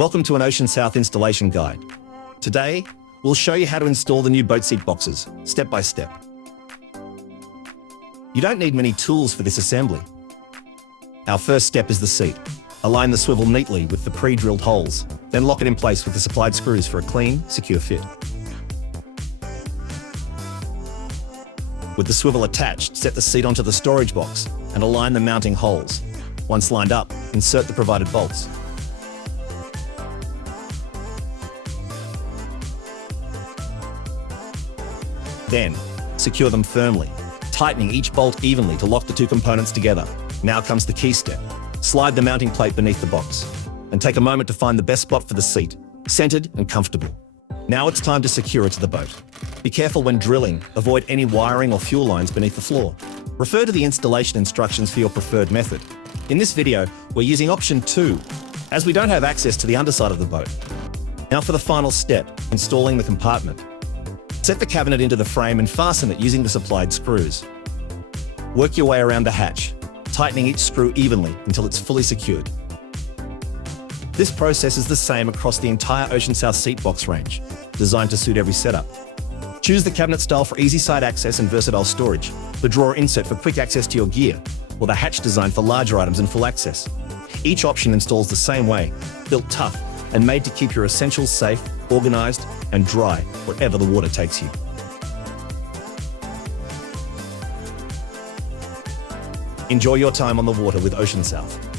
Welcome to an Oceansouth installation guide. Today, we'll show you how to install the new boat seat boxes, step by step. You don't need many tools for this assembly. Our first step is the seat. Align the swivel neatly with the pre-drilled holes, then lock it in place with the supplied screws for a clean, secure fit. With the swivel attached, set the seat onto the storage box and align the mounting holes. Once lined up, insert the provided bolts. Then, secure them firmly, tightening each bolt evenly to lock the two components together. Now comes the key step. Slide the mounting plate beneath the box, and take a moment to find the best spot for the seat, centered and comfortable. Now it's time to secure it to the boat. Be careful when drilling, avoid any wiring or fuel lines beneath the floor. Refer to the installation instructions for your preferred method. In this video, we're using option 2, as we don't have access to the underside of the boat. Now for the final step, installing the compartment. Set the cabinet into the frame and fasten it using the supplied screws. Work your way around the hatch, tightening each screw evenly until it's fully secured. This process is the same across the entire Oceansouth seat box range, designed to suit every setup. Choose the cabinet style for easy side access and versatile storage, the drawer insert for quick access to your gear, or the hatch design for larger items and full access. Each option installs the same way, built tough and made to keep your essentials safe, organized, and dry wherever the water takes you. Enjoy your time on the water with Oceansouth.